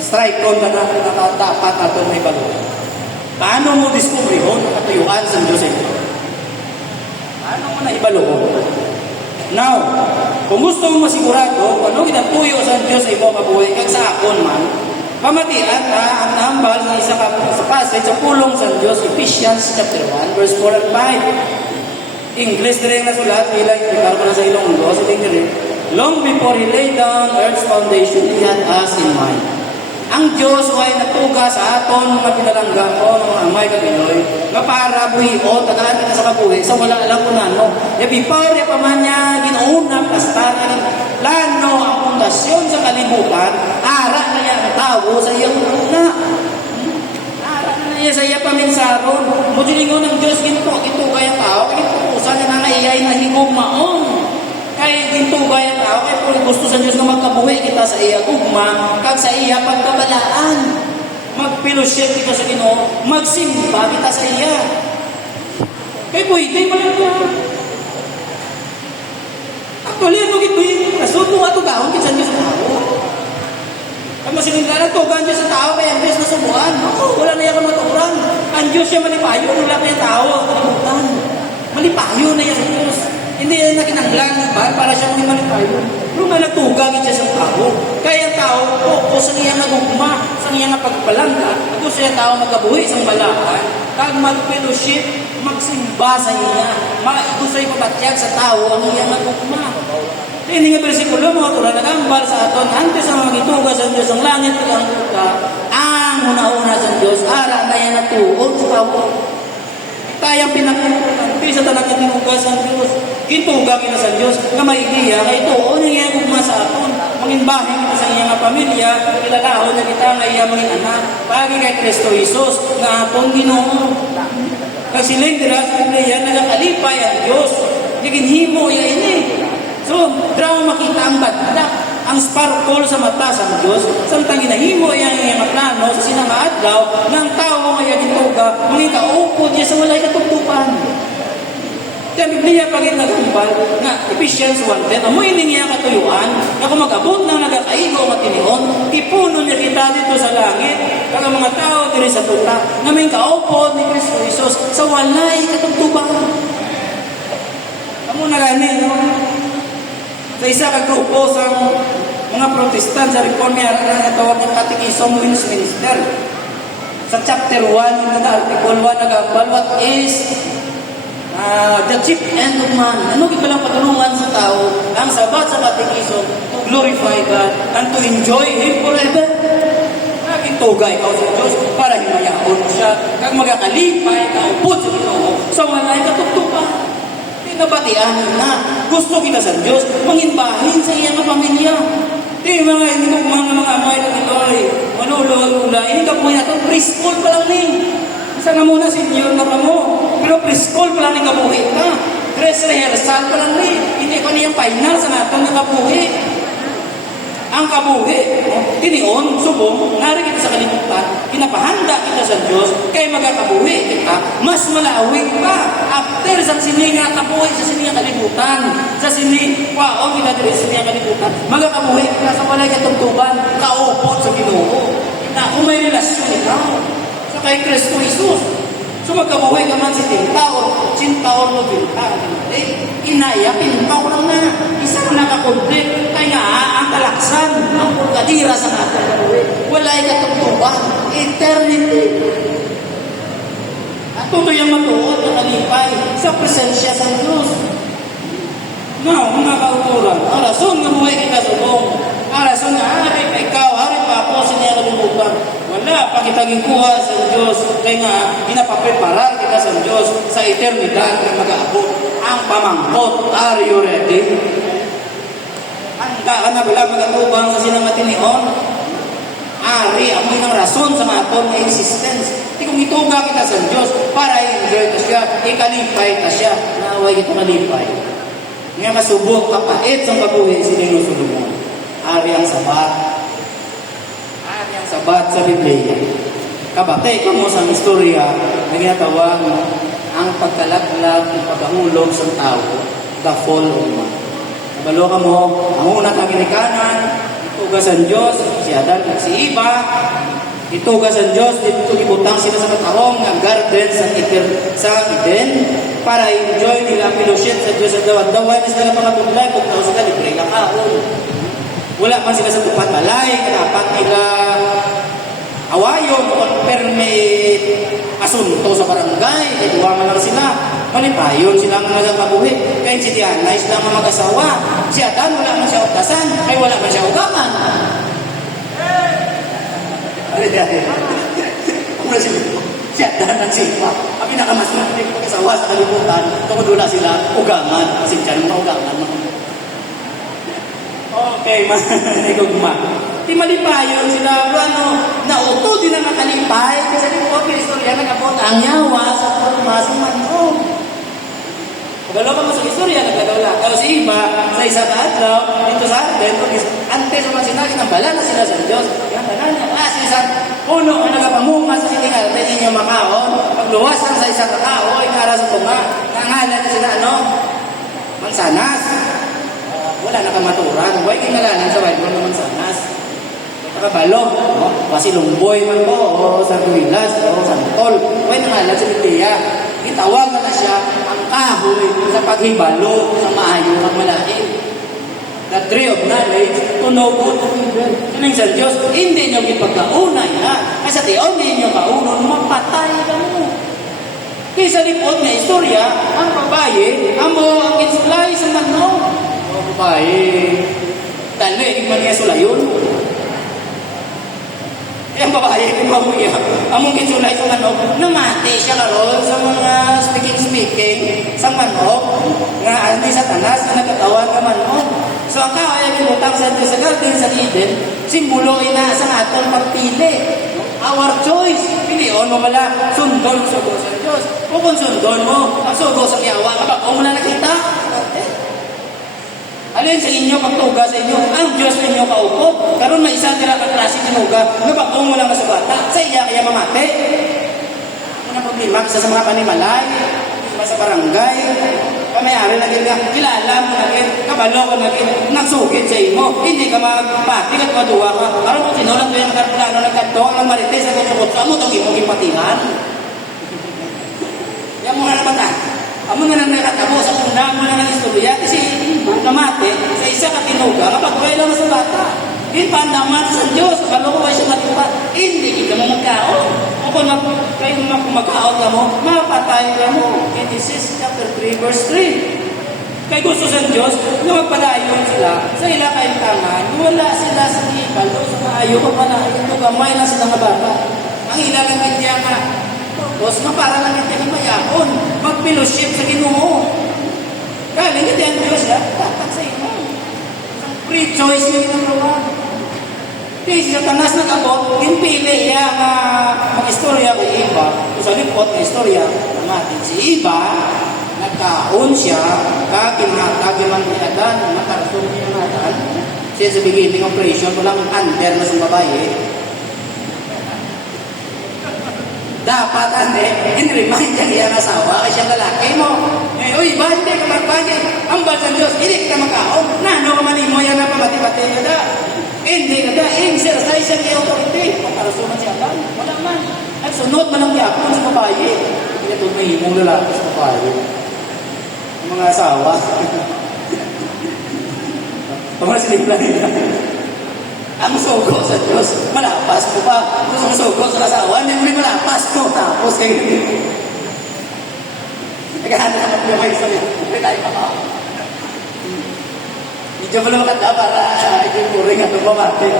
Strike on na nakatapat ato may balon. Paano mo discover yun? Nakatuyuan sa Diyos ito. Paano mo na ibalon? Now, kung gusto mo masigurado, kung ano kinatuyo sa Diyos ay mo kabuhay, kag sa akon man, pamatian ang nambal ng isa sa passage sa pulong sa Diyos, Ephesians chapter 1, verse 4 and 5. English na rin nasulat, ilang ipikar ko na sa Ilonggo, sa tingin long before He laid down earth's foundation, He had us in mind. Ang Diyos ay natuga sa aton mga pinalangga ko, mga amay kapinoy, nga para buhiot, tagaan kita sa kabuhi, sa wala alam ko na, no? Before, pa man niya, ginauna, plastaran, plano, ang pundasyon sa kalibutan, ara na yan ang tao sa iyang una. Ara na niya sa iyang paminsaron. Mudilingon ng Diyos, ginto kaya tao, gintukusan na nangaiyay na higugmaon. Kaya gintugay ang tao, kaya kung gusto sa Diyos na magkabuhi kita sa iya gugma, kag sa iya pagkabalaan, magpilosyet kita sa Ginoo, magsimba kita sa iya. Kaya pwede pa lang niya. Actually, ano gito yung rason mo ato gaon kita sa Diyos sa tao. Kaya masinundan ang tugan Diyos sa tao, kaya ang Diyos na sumuan. Oo, wala na yan maturan. Ang Diyos siya malipayo, wala na yung tao, kalimutan. Malipayo na yan sa Diyos. Hindi yan na kinanglan, ba? Para siya mga malipayo. Pero malagtugagin siya sa tao. Kaya ang tao, sa niya nagugma, sa niya nga pagbalangga, kung siya tao magkabuhi sa malakan, kag mag-fellowship, magsimba sa niya, gusto yung papatyag sa tao, ang niya nagugma. Hindi nga bersikulo, mga tulad nagambal sa aton, antes sa mga gituga sa Diyos, ang langit at ang lupa, ang una-una sa Diyos, ara na yan natuod sa tao. Tayang pinakimportante sa tanang itinugas ng Diyos. Gitugag na sa Diyos na may ideya kay ito o nangyayang ugma sa aton. Mangimbahin kita sa iyang pamilya, ilalahon na kita ng iyang mga anak. Pagi kay Kristo Jesus na atong Ginoo. Kasi lindra sa Biblia, nagakalipay ang Diyos. Naginhimo iya ini. So, draw makita ang badak. Ang sparkle sa mata sa Diyos, samtang ginahimo yan ang plano sa sinangaadlaw ng tao nga gintuga, mga kaupod niya sa walay katutupan. Kaya Biblia pagit nagambal na Ephesians 1:10, amoy niya katuyuan, na kung mag-abot na nagakaigo ang matinion, ipuno niya kita dito sa langit, kaya mga tao diri sa tuta, na may kaupod ni Kristo Jesus sa walay katutupan. Amo na gani, no? Sa isa ka grupo sa mga protestant sa Reformia na natawag ng Catechism Westminster. Sa chapter 1, yung article 1, nagambal, what is the chief end of man? Ano lang patulungan sa tao ang sabat sa Catechism to glorify God and to enjoy Him forever? Nagintugay ka sa Diyos para himayaon siya kag magakalipay, kaupod sa Ginoo sa walay katugtugan. nabatian na. Gusto kita sa Diyos, mangimbahin sa iyang pamilya. Di mga hindi mo mga amay na ito ay malulula. Hindi ka po na ito, preschool pa lang din. Isa nga muna senior na ka mo. Pero preschool pa lang din kabuhi ka. Dress rehearsal pa lang din. Hindi pa niyang final sa natang nakabuhi. Ang kabuhi, tinion, subong, nari kita sa kalimutan, kinapahanda kita sa Diyos, kaya magkakabuhi kita, mas malawig pa. After sa sininga, kabuhi sa sininga kalimutan, sa wow, kita dito sa sininga kalimutan, magkakabuhi kita sa walay katungtuban, kaupot sa Ginoo. Kung may relasyon ikaw, sa kay Kristo Jesus, so magkabuhay ka man si Tintaor mo Tintaor. Inaya, Tintaor lang na. Isa na nakakonflict. Kaya ang kalaksan, ang pulgadira sa natin kabuhay. Wala ikatugtuban. Eternity. At tuloy ang matuot na kalipay sa presensya sa Diyos. Now, mga kauturan, ang rason nga buhay kita subong. Ang rason nga, hari pa ikaw, hari pa ako, siya kalimutan. Wala pa kita gikuha sa Diyos. Kaya nga, ginapapreparar kita sa Diyos sa eternidad na mag-aabot. Ang pamangkot, are you ready? Handa ka na wala mag-atubang sa sinangatinion? Ari, amoy ng rason sa aton na existence. Di kung ituga kita sa Diyos para i-enjoy ka siya, ikalipay ka siya, naway ito kalipay. Nga masubok, kapait sa kabuhi, sininong Solomon. Ari ang sabat. Ari ang sabat sa Biblia. Kabate ka mo sa istorya na ginatawag ang pagkalaglag ng pagkahulog sa tao, the fall of man. Kabalo ka mo, ang unang kaginikanan, itugasan Diyos, si Adan at si Eva, itugasan Diyos, dito ibutang sila sa katarong ng garden sa Eden, para enjoy nila ang fellowship sa Diyos at dawat-daway na sila pangatulay kung tao sila libre na kaon. Wala man sila sa tupat malay, dapat nila awayon o permit asunto sa barangay, kaya duwangan lang sila. Malipayon sila ang nagkabuhi. Kaya si Diana, sila ang mag-asawa. Si Adan, wala man siya utasan, kaya wala man siya ugaman. Ano sila? Si Adan at si Eva, ang pinakamasmatik mag-asawa sa kalimutan, tungkol wala sila ugaman, kasi dyan ang ugaman. Okay, manigugma. Di malipayon sila, nauto din ang nakalipay, kasi di po, istorya nagabot ang yawa sa purmasang manong. Pagalo ka mo sa istorya, nagkagawla. Kaya si Iba, sa isang adlaw, dito sa atin, ante sa mga sinagin, ang bala na sila sa Diyos. Ang bala niya, si isang puno ang nagapamunga sa siningal, tayo niyo makaon, pagluwas lang sa isang kakao, ingara sa tunga, nangalan na sila, mansanas. Wala nakamaturan. Huwag kinalanan sa Bible na mansanas. Nakabalo, Pasilungboy man po, o Sarduilas, o Santol. Huwag nangalan sa Biblia. Itawag na siya ang kahoy sa paghibalo sa maayo ng malaking. The tree of knowledge to know good and evil. Yun sa Diyos, hindi nyo ipagkaunay na. Kasi tiyon, hindi nyo kaunon, mapatay ka mo. Kaya sa lipot na istorya, ang babae, ang kinsulay sa manong. Ang babae, talo, ikman niya sulayon. Ang babae, among kinsulay sa manok, namati siya karoon sa mga speaking sa manok, nga hindi sa tanas na nagkatawan ka manok. So ang kaya kinutang sa Diyos sa garden sa Eden, simbolo ina sa atong pagpili. Our choice. Pilion mo mala, sundon sugo sa Diyos. O kung sundon mo, ang sugo sa yawa, kapag mo na nakita. Alin sa inyo, pagtuga sa inyo, ang Diyos ninyo kaupo. Karon may isa tira ka klase tinuga, kapag mo lang sa bata, sa iya kaya mamate. Ano problema, isa sa mga panimalay, sa barangay, kamayari na gina, kilala mo na gina, kabalo ko na gina, nagsugit sa imo, hindi ka magpati at maduwa ka. Parang kung sinulat ko yung karpulano ng kanto, ang marites na kutsukot sa mo, itong imong ipatihan. Yan mo na naman amo na nakatabo sa una mo na ng istorya, kasi namate, sa isa ka tinuga, kapag lang sa bata. Hindi pa naman sa Diyos, kabalo ko ay siya matuwa, hindi ka mo magkaon. Kung kayo magkaon ka mo, mapatay ka mo. Genesis chapter 3 verse 3. Kaya gusto sa Diyos na magpalayon sila sa ila kaintangan, wala sila sa ibalo, sa maayo pa palayon, ito gamay na sila nga bata. Ang ilang medya nga, tapos na para lang medya himayakon, mag-fellowship sa Ginoo. choice niya ginagawa. Di si Satanas nag-abot, pinpili niya mag-istorya kay Eva. Kung sa lipot na istorya natin, si Eva, nagkaon siya, kagiman ni Adan, nakarasong niya ng Adan. Siya sa beginning of creation, walang under na sa babae. Dapat, in-remind niya ang asawa, kaya siyang lalaki mo. Uy, ba, hindi ka magpagay. Ang sa Diyos, hindi ka makaon. Nano ka manimo yan na pamati-pati ka da. Hindi ka da, exercise siya niya authority. Pakarasunan siya ba? Wala man. At sunod man ang yapon sa babae. Hindi na tumay mong lalaki sa babae. Ang mga asawa. Pamala sinigla nila. Ang sugo sa Diyos, malapas ko pa. Ang sugo sa asawa, hindi mo rin malapas ko. Tapos kayo dito. Naghahanap niya kayo sa iyo. Hindi tayo pa. Medyo mo lang kata para i-puring at bumati.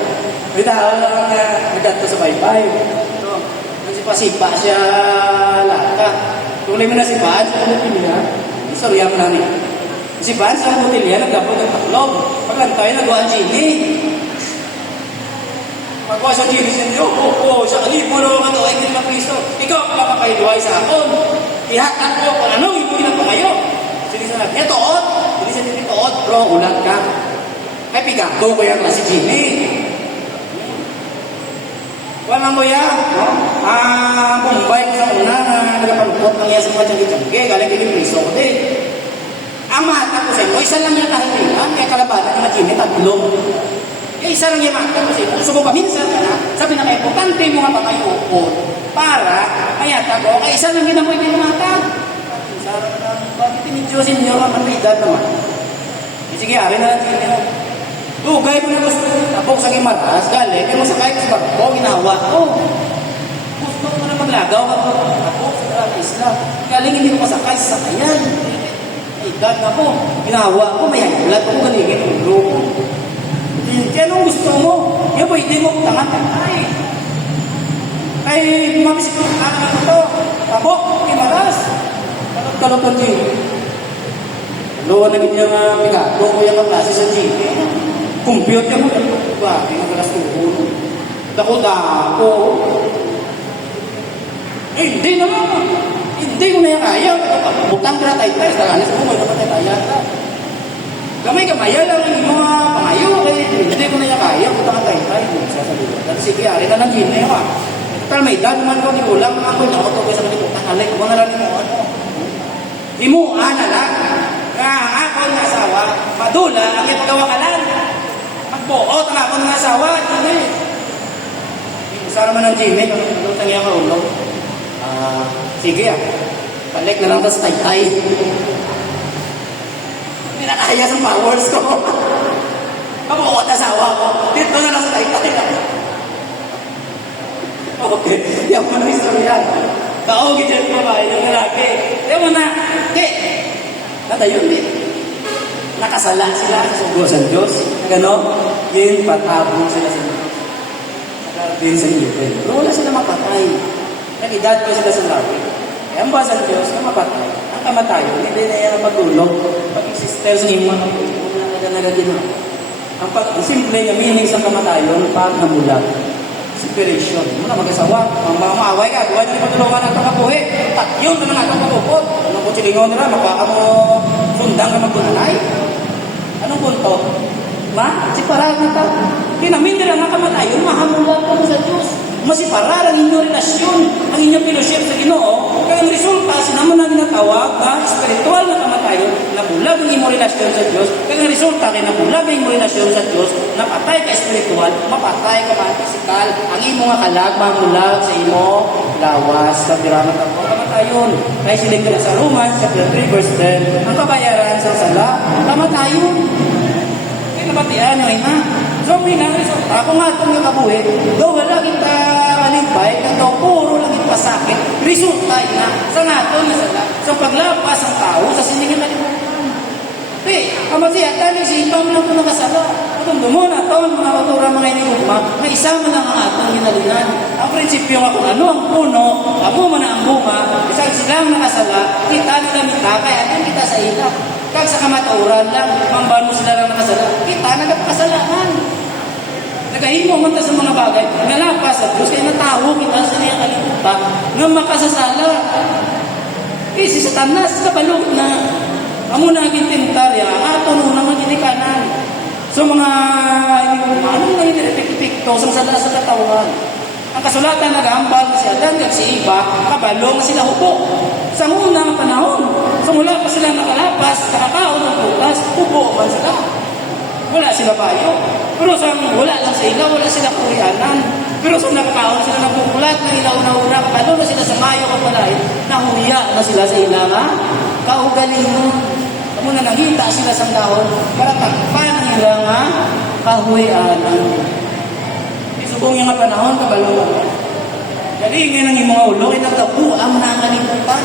May tao lang nagdato sa baypay. Nang sipa-sipa siya laka. Tuloy mo na sipa, sa butil niya. Istorya mo na niya. Sipa, sa butil niya, nagdapot ng paklog. Paglantay, nagawa ang Gini. Pagkuha sa Gini siya, sa kalipo na mga ito, ay hindi na Kristo. Ikaw ang makapaiduay sa akon. Ihakan ko kung ano, hindi na po kayo. Sige sa natin, toot. Hindi sa natin toot, bro, ulang ka. Ay, pigato ko yung klase Gini. Walang ko yan, no? Bombay ko sa una na nagapalupot ng iya sa mga tiyanggi-tiyanggi, galing kini Kristo ko din. Ang mahatan ko sa inyo, isa lang yung kahilingan, kaya kalabanan na Gini, tatlong. Yung isa lang yung mahatan ko sa inyo, gusto ko paminsan ka na, sabi na kayo, importante mo nga pa kayo upot, para, mayata ko, kaya isa lang yun ang pwede lumatan. Isa lang na, bakit inidyo sa inyo, ang edad naman. Sige, ari na lang inyo. Dugay mo na gusto, tapok sa gimaras, galing, kaya mo sakay ka sa barko, ginawa ko. Gusto mo na maglagaw ka po, tapok sa karang isla. Galing, hindi ko masakay sa sakayan. Edad na po, ginawa ko, may ulat ko, galingin, ulo ko. Kaya anong gusto mo? Yan po, hindi mo tangan-tangay. Ay, bumabisit ko na ito. Tapok, gimaras. Talot-talot ng Gini. Luwa na ganyan nga pigato ko yung klase sa Gini. Compute ka mo. Bakit ang kalas tuhon? Dako-dako. Eh, hindi naman. Hindi mo na yung kaya. Butang ka na tayo-tayo. Talaga sa bumoy naman tayo-tayo ka. Gamay-gamaya lang yung mga pangayo. Hindi ko na yung kaya. Butang ka tayo-tayo. Dati sige, ari na lang Gini. Total may edad naman ko. Di ulang ako. Nakot ko sa maliputan. Alay ko na lang mo. Imuan na lang. Ako ng asawa. Madula. Ang ipagawa ka lang. Magbuot ang ako ng asawa. Gini. Isa naman ng Gini. Doon sa niya marunong. Sige balik na lang sa tay-tay. Hindi na kaya sa powers ko. Mabuot asawa ko. Dito na lang sa tay-tay. Okay. Yan mo na istorya. Kaogi dyan babae ng lalaki. Yan mo na. Natayon din. Nakasala sila sa sugo sa Diyos. Gano'n? Yung patabong sila sa Diyos. Nakarating sa iyo. Pero wala sila mapatay. Nag-edad ko sila sa lawi. Kaya ang basa ng Diyos na mapatay. Ang kamatayon, hindi na yan ang pagulong. Pag-exister sa inyo mga nagagino. Ang simple yung meaning sa kamatayon, pag namulat. Separation. Muna mag-asawa. Ang mga maaway ka, buhay na ipatulungan natin kabuhi. Yun na natin kapupot. Anong kutsilingon nila? Magpaka mo sundang na magkunanay. Anong punto? Siparar na ta. Pinamin nila nga kamatayon, mahamulat ka mo sa Diyos. Masiparar ang inyong relasyon, ang inyong fellowship sa Ginoo. Kaya ang resulta, sinamo na ginatawag na spiritual na kamatayon, nabulag ang inyong relasyon sa Diyos. Kaya ang resulta, kaya nabulag ang inyong relasyon sa Diyos, napatay ka spiritual, mapatay ka man physical, ang imo nga kalag, mamulag sa imo, lawas, kapiraman ka po, kamatayon. Kaya siling ka sa Romans, chapter 3, verse 10, ang kabayaran sa sala, kamatayon. Kaya nabatian nyo na. So, may resulta, ako nga itong yung kabuhi, do wala kita kalimpay, ito puro lang ito pasakit, resulta na sa nato na sala, sa paglapas ng tao, sa sinigin na limutan. Kamasiya, tanig si Ipam lang ito nakasala. Itong dumuna, taon, mga katura, mga inigugma, may isama lang ang atong ginalingan. Ang prinsipyo nga kung ano ang puno, amo man ang bunga, isang silang nakasala, kita nila kita, kaya din kita sa ila. Kag sa kamaturan lang, mamban mo sila lang nakasala, kita ka, nagkasalanan. Nagahimo man ta sa mga bagay, nalapas sa Diyos, kaya natawo kita sa niya kalimutan, nga makasasala. Si Satanas, kabalog na, amo na aging tentarya, ato no naman ginikanan. So mga, anong nanging epekto sa sala sa katawan? Ang kasulatan nag-aambal si Adan at si Eva, kabalo nga sila hubo. Sa unang panahon, so mula pa sila nakalapas, nakakaon ng bukas, hubo man sila. Wala sila bayo. Pero sa wala lang sa ilaw, wala sila kuyanan. Pero sa nakakaon sila ng bukulat, na ilaw na una, kabalo na sila sa mayo kapalay, nahuya na sila sa ilaw, kaugalingon. Kamo na nangita sila sa dahon, para takpan ang ilang kahuyanan. Subong yung panahon, kabalo. Galingin ang mga ulo, kinagtabu ang nakalimutan.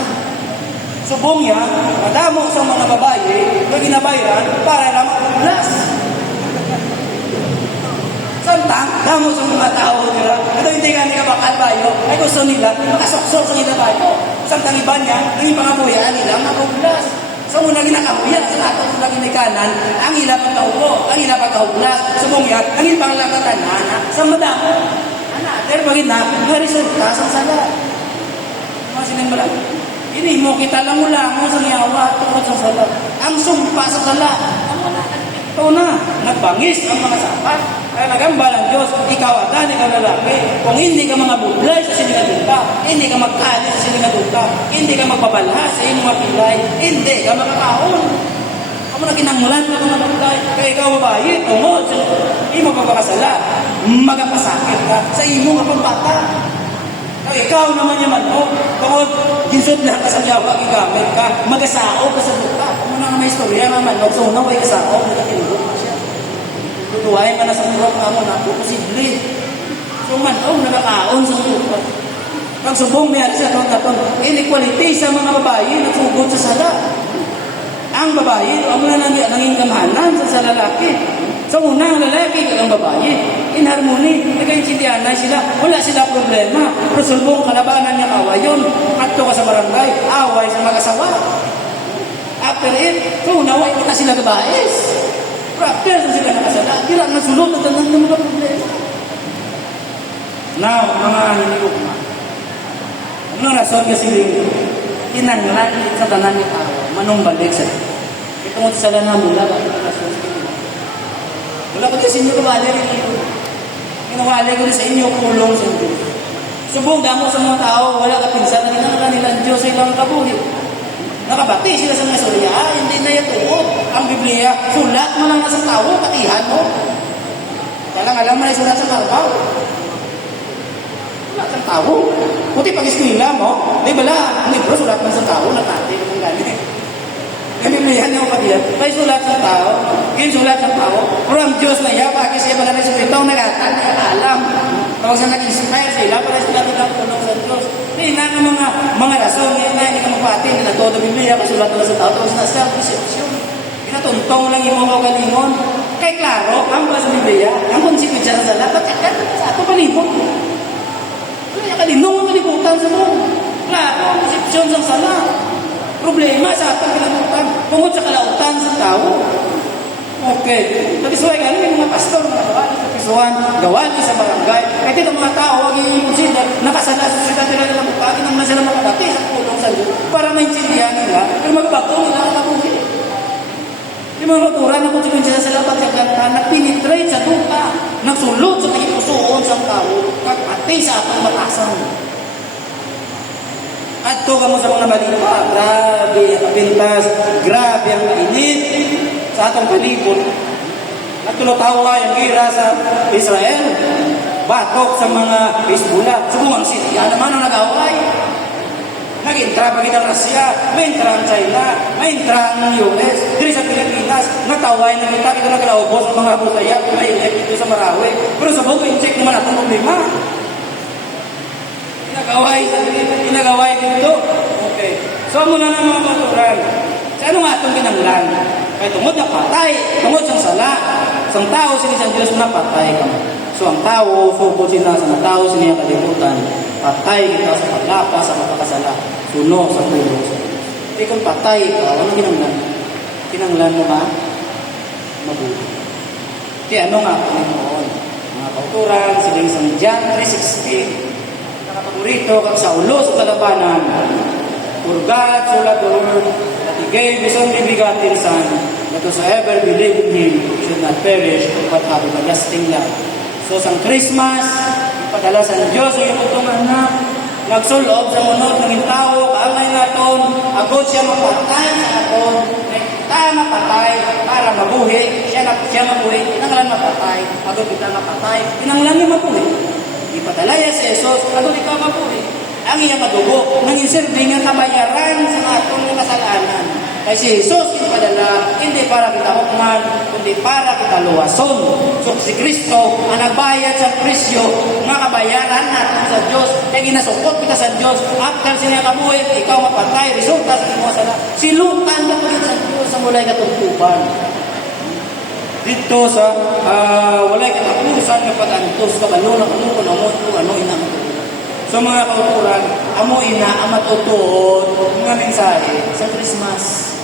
Subong yan, madamo sa mga babae, na ginabayan para lang makublas. Samtang, damo sa mga tao nila, ito hindi nga nila makalbayo, ay gusto nila, makasoksok sa nila bayo. Samtang iba niya, naging pangabuyan nila, makublas. So muna ginakabuyan, sa lahat ng mga ginikanan, ang ila pagkaubo, ang ila pagkahublas, subong yan, ang ibang lakatanan, sa madamo. Pero bagay na, resulta sa sala. Mga sinang malang, ini mo kita lang mula mo sa niyawa tungkol sa sala. Ang sumpa sa sala, ang wala ito na, nagbangis ang mga sapat. Kaya nagambal ang Diyos, ikaw Adan, ikaw lalaki. Kung hindi ka mga budlay sa sinigaduta, hindi ka magkali sa sinigaduta, hindi ka magbabalhas sa inyong mga pilay, hindi ka makakaon. Kamu na kinanglan ka mga budlay, kaya ikaw babae, tungod sa imo pagpapasala, magapasakit ka sa imo kapag bata. Kaya ikaw naman yaman mo, tungod, ginsod na ka sa yawa, gigamit ka, mag-asao ka sa duta. Kamu na nga may istorya naman, so naway kasao, nagkakilog ka siya. Tutuwain ka na sa murag ka mo na, posible. So man, nagkakaon sa duta. Pag subong may sa taon, inequality sa mga babae, nagsugod sa sala. Ang babae, ang mga nanging kamahanan sa lalaki. Sa una, ang lalaki, ang babae, in harmony, nagkaintindihan na sila, wala sila problema. Pero sulbong kalabanan niya kawayon, ato ka sa barangay, away sa mag-asawa. After it, so una, wala sila gabais. Pero after sila nakasala, kira na sulot at ang mga problema. Now, mga hindi ko kuma. Ano rason kasi rin, kinanglan sa tanan ni tao, manong balik sa iyo. Ito mo sa lana mula, bakit ang rason sa inyo? Wala ko sa inyo kabali rin ito. Kinawali ko rin sa inyo, kulong sa inyo. Subong damo sa mga tao, wala ka pinsan, na ginagawa nila ang Diyos sa ilang kabuhi. Nakabati sila sa mga surya, hindi na ito. Ang Biblia, sulat mo lang nasa tao, katihan mo. Kaya alam mo na sulat sa karbaw. Sulat ng tao. Puti pag-eskwila mo, di bala, ang libro sulat man sa tao, natati ng ganit. Ang Biblia niyo pa diyan, may sulat sa tao, yung sulat sa tao, pero ang Diyos na iya, bakit siya pala na sa ito, nagatan, nakaalam. Tawag sa nag-inspire sila, para sila tulong sa Diyos. Hindi na ang mga rason, hindi ka mapati, hindi na todo Biblia, kasulat na sa tao, tawag sa self-deception. Pinatuntong lang yung mga kalimon. Kaya klaro, ang ba sa Biblia, ang konsekwensya sa sala, bakit ka sa ato palibot? Kaya kalinong ang kalibutan sa mo. Klaro, ang deception sa sala. Problema sa atong kalibutan, tungod sa kalautan sa tao. Okay. Napisuhay ka rin yung mga pastor, mga gawali sa pisuhan, gawali sa barangay. Kaya dito mga tao, huwag i-consider, nakasala sa sila nila ng bukati, naman sila makabati sa tulong sa Diyos, para maintindihan nila, pero magbago nila ang kabuhi. Yung mga naturan na konsekensya sa lapat sa ganda, nag-penetrate sa duka, nagsulot sa tagipusoon sa tao, kakati sa atong batasan. At ito ka mo sa mga balita, grabe ang kapintas, grabe ang mainit sa atong palibot. At tulutawa yung gira sa Israel, batok sa mga Hezbollah. Subungang Syria naman ang nag-away. Nag-intra pa kita Russia, may intra ang China, may intra ang US, dito sa Pilipinas, nataway na kita naglaubos ang mga busaya, may elect dito sa Marawi. Pero sa buko, in-check naman atong problema. Inagaway dito. Okay. So, muna na mga maturan. Sa ano nga itong kinanglan? Kaya tungod na patay, tungod siyang sala. Sa tao, sinisang Diyos na patay ka. So, ang tao, focus sila sa tao, siniya kalimutan. Patay kita sa paglapa, sa mapakasala. Suno sa tulong sa Diyos. Hindi kung patay ka, ano kinanglan? Kinanglan mo ba? Mabuti. Di ano nga po noon. Mga kauturan, siling sa John 3:16, nakapaborito kag sa ulo sa kalabanan. For God so loved the world that He gave His only begotten Son, that whosoever believe in Him should not perish, but have everlasting life. So sa Christmas, ipadala sa Diyos ang iyong anak, nagsulob sa munod ng tao, kaangay naton, agod siya mapatay sa aton, kita mapatay para mabuhi, siya mabuhi, kinanglan mapatay, agod kita mapatay, kinanglan niya mabuhi. Ipadala niya sa Jesus, agod ikaw mabuhi. Ang iyang madugo, nang inserbi nga kabayaran sa atong kasalanan. Kaya si Jesus ipadala, hindi para kita hukman, kundi para kita luwason. So si Kristo, ang nagbayad sa presyo, nga kabayaran natin sa Diyos, kaya ginasukot kita sa Diyos, after siya kabuhi, ikaw mapatay, resulta sa iyong sala. Silutan na po kita sa Diyos sa mulay katungkupan. Dito sa walay katapusan ng pag-antos, kabalo na ano inamatulog. So mga kauturan, amo ina ang matutuon ng mensahe sa Christmas.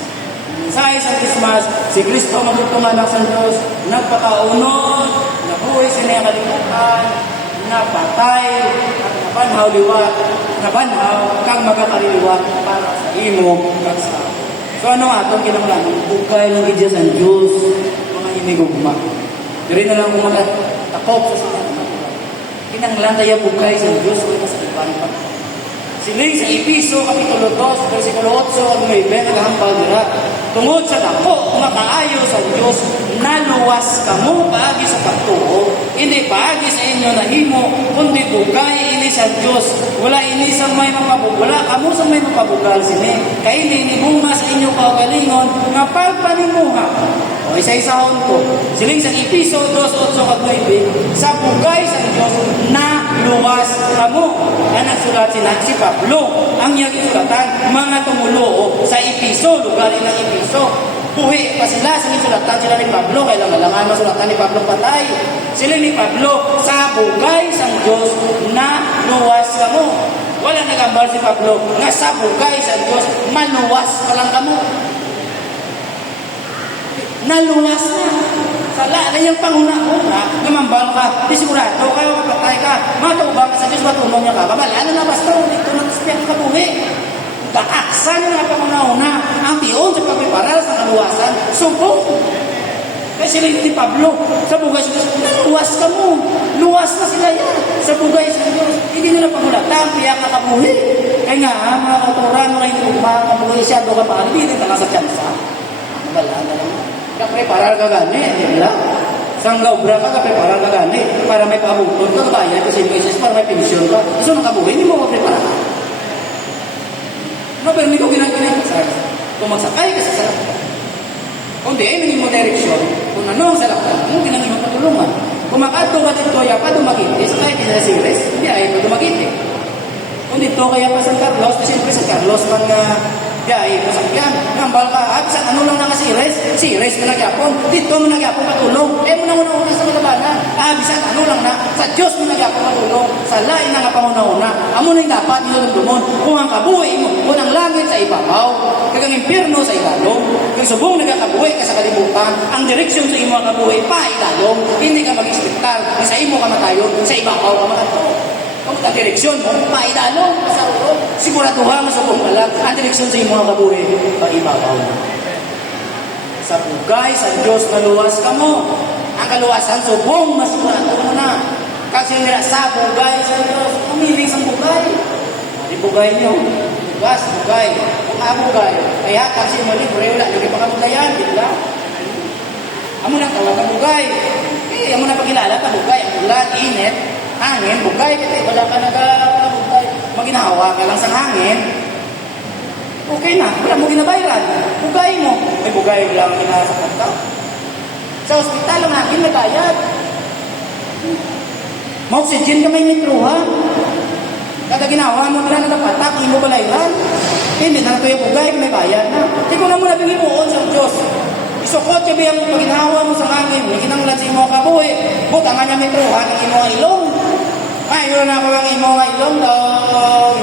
Mensahe sa Christmas, si Kristo magtutumanak sa Diyos, nagpakaunod, nabuhay sa niya kalimutan, napatay, at nabanhaw liwat, nabanhaw kang magakariliwat para sa imo kag sa. So ano atong kinanglan? Bukay ng Diyos ang Diyos, mga hinigugma. Diri na lang kung takop sa kinanglan tayo bukay sa Diyos o sa iban pa. Siling sa Episo, Kapitulo 2, versikulo 8 at 9, nagahambal dira. Tungod sa dako, makaayo sa Diyos, naluwas kamo paagi sa pagtuo. Hindi paagi sa inyo na himo, kundi bukay ini sa Diyos. Wala ini sa may mapabugal. Wala kamo sa may mapabugal sini. Kaya hindi inibunga sa inyo kaugalingon, nga pagpanimuha. O isa-isahon ko. Siling sa Episo 2:8 at 9, sa bugay sa Diyos na luwas kamo. Ang nagsulat si Pablo. Ang iyang isulatan, mga tumulo sa Episo, lugar ng Episo. Buhi pa sila sa isulatan sila ni Pablo. Kailangan masulatan ni Pablo patay. Sila ni Pablo, sa bugay sa Diyos na luwas kamo. Wala nagambal si Pablo nga sa bugay sa Diyos, maluwas ka lang kamo. Naluwas na. Sala na yung panghuna-huna, namambal ka, di sigurado kayo mapatay ka, matuubang ka sa Diyos, matulong niya ka, babalaan na basta, dito na siya kabuhi. Kaaksan na panghuna-huna, ang tiyon sa pagpiparal sa kaluwasan, subong. Kaya sila ni Pablo, sa bugay sa Diyos, naluwas ka mo, luwas na sila yan, sa bugay sa Diyos, hindi nila pangulatan, piyak na kabuhi. Kaya nga, mga kauturan, mga inumang, kabuhi siya, doon ka pa, hindi rin ka lang sa tsansa. Babalaan na lang. Kapreparar ka gani, di ba? Sanggaw bra ka, kapreparar ka gani, para may pabuton ka, bayad ka sa impesis, para may pensyon ka. So, nakabuhay, hindi mo kapreparar. No, pero hindi ko ginagawa sa kung magsakay ka sa salakyan. Kung di, hindi mo direksyon. Kung ano ang salakyan, mo ginagawa mo patulungan. Kung makato ka dito, kaya pa dumagiti, sakay ka sa series, hindi ay pa dumagiti. Kung dito, kaya pa San Carlos, siyempre San Carlos, man nga, dahil masakyan, ngambal ka, at sa ano lang na si Res na nagyapon, dito mo nagyapon patulong, mo na una sa malabanan, bisan ano lang na, sa Diyos mo nagyapon patulong, sa lain na nga panguna-una, amo na yung dapat nilulumdumon, kung ang kabuhi mo, kung ang langit sa ibabaw, kag ang impyerno sa ilalong, kung subong nagkakabuhi ka sa kalibutan, ang direksyon sa imo ang kabuhi, pa ilalong, hindi ka mag-ispektar, sa imo ka matayon, sa ibabaw ka matato. Kung ang direksyon mo, maidalo, sa ulo, siguraduhan, masubong ka lang, ang direksyon sa iyong mga kabuhi, paibabaw na. Sa bugay, sa Diyos, maluwas ka mo. Ang kaluwasan, subong, masigurado mo na. Kasi nila, sa bugay, sa Diyos, umiling sa bugay. Di bugay niyo, bugas, bugay. Kung bugay, kaya kasi mo libre, wala, hindi pa kabugayan, di ba? Amo na tawag ka bugay. Amo na pagkilala ka bugay, ang ulan, init, hangin, bugay, kasi wala ka nag-bugay. Maginahawa ka lang sa hangin, okay na, wala mo ginabayran. Bugay mo. May bugay lang kinasakot ka. Sa ospital, ang hangin may bayad. Ma-oxygen ka may mitruha. Kada ginawa mo na napatak, hindi mo balayran. Hindi na ito yung bugay, may bayad na. Hindi ko na muna pingimuon sa Diyos. Isukot siya biyang pag-ginawa mo sa hangin, may kinanglan sa imo kabuhi, butangan niya may truha ng imo ang ilong. Yun na ako ang imo ang ilong,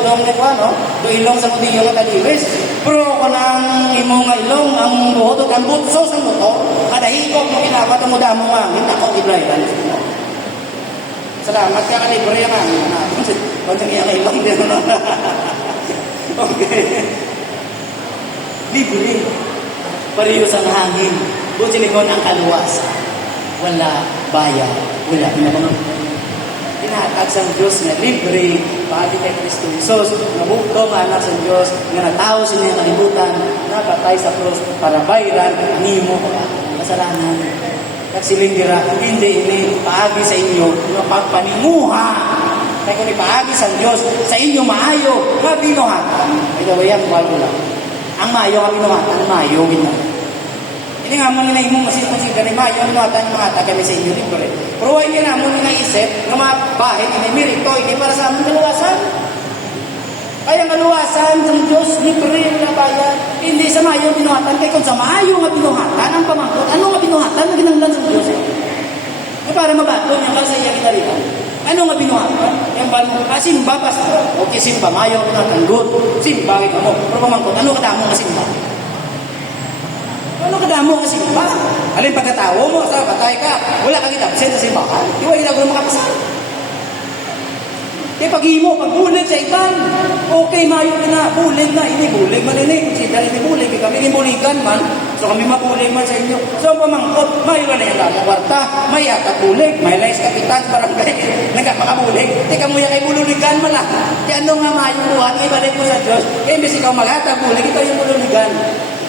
ilong ni Juan, no? Do ilong sa mudiyo ka talibis. Pero kung ang imo ang ilong, ang buhot at ang butso sa motor, madahikop mo kinawat ang muda mo nga. Hindi ako iblayan. Salamat ka kalibre yan nga. Kung iya kay ibang din. Okay. Libre. Parehas ang hangin. Kung silingon ang kaluwas. Wala bayad. Wala pinabang. Tinatag sa Diyos nga libre, pati kay Kristo Jesus, nabugto nga anak sa Diyos, nga natao sa inyong kalibutan, napatay sa krus para bayaran ang imo kasalanan. Nagsiling dira, hindi ini paagi sa inyo, nga pagpanimuha. Kaya kung ipaagi sa Diyos, sa inyo maayo, nga binuhatan. Ito yan, wala lang. Ang maayo nga binuhatan, maayo binuhatan. Hindi nga mo nila imong masipon-sigan ni Mayo, ano natin mga taga kami sa inyo libre. Pero hindi nga mo nila isip na mga bahay, hindi mirito, hindi para sa aming kaluwasan. Kaya kaluwasan ng Diyos, libre na bayan. Hindi sa Mayo binuhatan, kaya kung sa Mayo nga binuhatan, ang pamangkot, ano nga binuhatan na ginanglan sa Diyos? Eh para mabato niya ka sa iya kinalitan. Ano nga binuhatan? Yung balo, simba, pastor. Okay, simba, Mayo binuhatan, good. Simba, ikaw mo. Pero pamangkot, ano ka damo nga simba? Ano kadamo nga simba? Alin pagkatawo mo, sa patay ka, wala kang itabsen sa simbahan. Iwa ilagong makapasal. Kaya pag-imo, pag-bulig sa iban, okay, mayo na, bulig na, ini bulig man ini. Consider ini bulig, kami buligan man, so kami mabulig man sa inyo. So pamangkot, mayo na yung lamang kwarta, may atap bulig, may lais kapitan sa barangay, nagkapakabulig, teka mo yan kay bululigan man lang. Kaya ano nga mayo buhat, ibalik mo sa Diyos, kaya imbes ikaw mag-atap bulig, ikaw yung bululigan.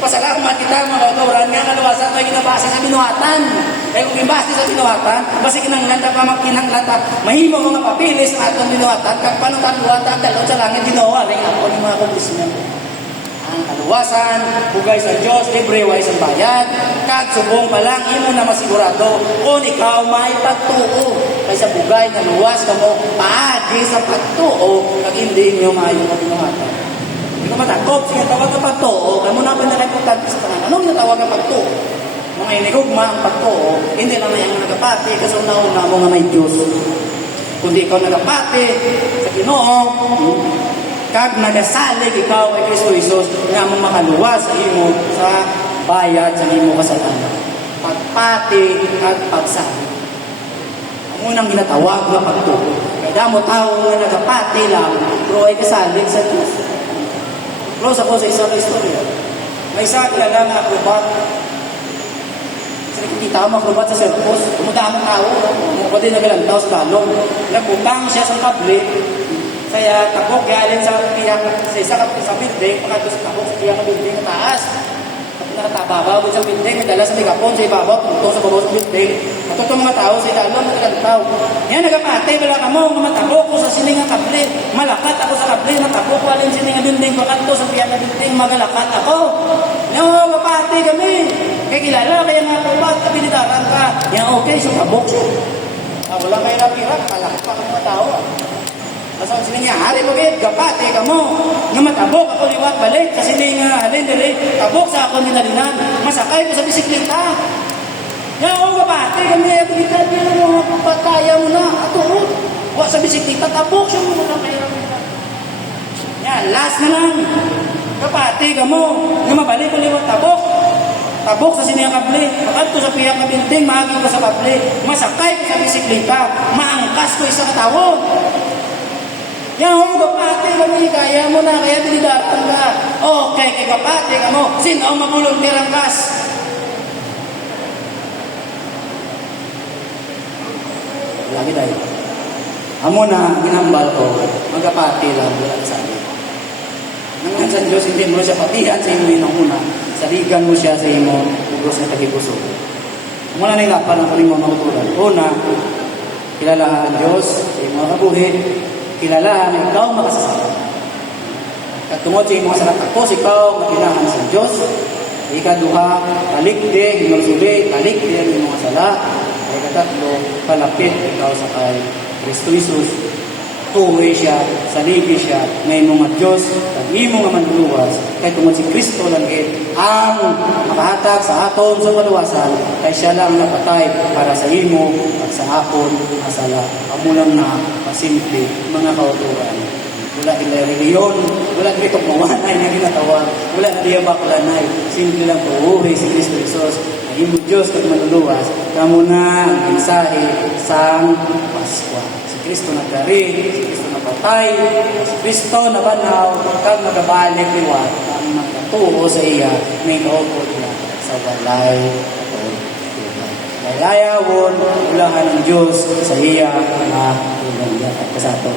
Pasalamat kita mga kauturan nga kaluwasan tayo ginabasa sa binuhatan. Kaya kung ibasa sa binuhatan, basi kinanglanta pa magkinanglanta, mahimo mga papilis sa atong binuhatan, kag paano kaluwatan, dalot sa langit ginawa, rin ako ng mga kumbismen. Ang kaluwasan, bugay sa Diyos, libre way sa bayad, kag subong pa lang, imo na masigurado, kung ikaw may pagtuo, kaysa bugay na luwas ka mo, paagi sa pagtuo, kag hindi nyo maayon na binuhatan. Hindi ko matakot, sige tawag ka pagtuo, kaya mo na pinaka-importante sa tanan. Anong natawag ka pagtuo? Mga inigugma ang pagtuo, hindi naman yung nagapati, kasi una-una mo nga may Diyos. Kundi ikaw nagapati sa Ginoo, kag nagasalig ikaw kay Kristo Jesus, nga mong makaluwas sa imo sa bayad sa imo kasalanan. Pagpati at pagsalig. Ang unang ginatawag na pagtuo. Kaya damo tao nga nagapati lang, pero ay kasalig sa Diyos. Close ako sa isang istorya. May isa kilala na akrobat. Kasi nakikita mo akrobat sa circus. Kumudamang tao. Mukha din nagalantaw sa balong. Nagpupang siya sa public. Kaya takok galing sa piyak sa isa sa building. Pagkatos takok sa piyak na building na taas. Nakatababaw sa building. May dala sa megapon sa ibabaw. Punto sa babaw sa building. Matutong mga tao sa ilalong nagalantaw. Yan nagapate. Wala ka mo. Matabok ko sa siningang kable. Malakat ako sa kable. Matabok ko alin siningang building. Pagkato sa piyak na building. Magalakat ako. Yan mapate kami. Kaya kilala. Kaya nga po ba? Kapinidaran ka. Yan okay. So tabok siya. Wala kayo lapirap. Malakat pa ka mga tao. Basta kung sila niya, hari mo gayet, gapate ka mo. Nga matabok ako liwat balik. Kasi nga, halin dali, tabok sa ako nilalinan. Masakay ko sa bisikleta. Yan ako gapate kami. Ito kita, mo, pataya mo na. Aturot. Huwag sa bisikleta, tabok siya mo. Yan, last na lang. Gapate ka mo. Nga mabalik ko liwat, tabok. Tabok sa sinayang kable. Pagkat sa piyak na building, maagi ko sa kable. Masakay ko sa bisikleta. Maangkas ko isa katawon. Yan ho, gapate kami, kaya mo na, kaya dinidatan ka. Okay, kay gapate ka mo, sino ang mabuluntir ang kas? Lagi tayo. Amo na, ginambal ko, magapate lang, wala sabi. Nang sa Diyos, hindi mo siya patihan sa imo ng una, saligan mo siya sa imo, ugos na tagipuso. Amo na nilapan ang kalimang mautulan. Una, kilala ang Diyos, sa imo kabuhi, kilala na ikaw makasasama. Katungod sa imong salat ako, ikaw makinahan sa Diyos. Ikaduha, talikdig, inursuli, talikdig imong sala. Ikatatlo, palapit ikaw sa kay Kristo Jesus. Tuloy siya, saligi siya, na imong at Diyos, at imong nga manluwas. Kaya tungod si Kristo lang ang makahatag sa aton sa kaluwasan, kay siya lang napatay para sa imo at sa aton asala. Amulang na pasimple mga kauturan. Wala nila reliyon, wala nila tukmawanay na ginatawag, wala nila bakulanay. Simple lang po, si Kristo Jesus. Imo Diyos kag maluluwas, kamo na ang mensahe sang Paskwa. Si Kristo nagkari, si Kristo napatay, si Kristo nabanaw, kag nagabalik liwat ang nagkatuo sa iya, may kaupod niya sa balay o tulay. Layawon, ulahan ng Diyos sa iya, mga tulong niya at kasato.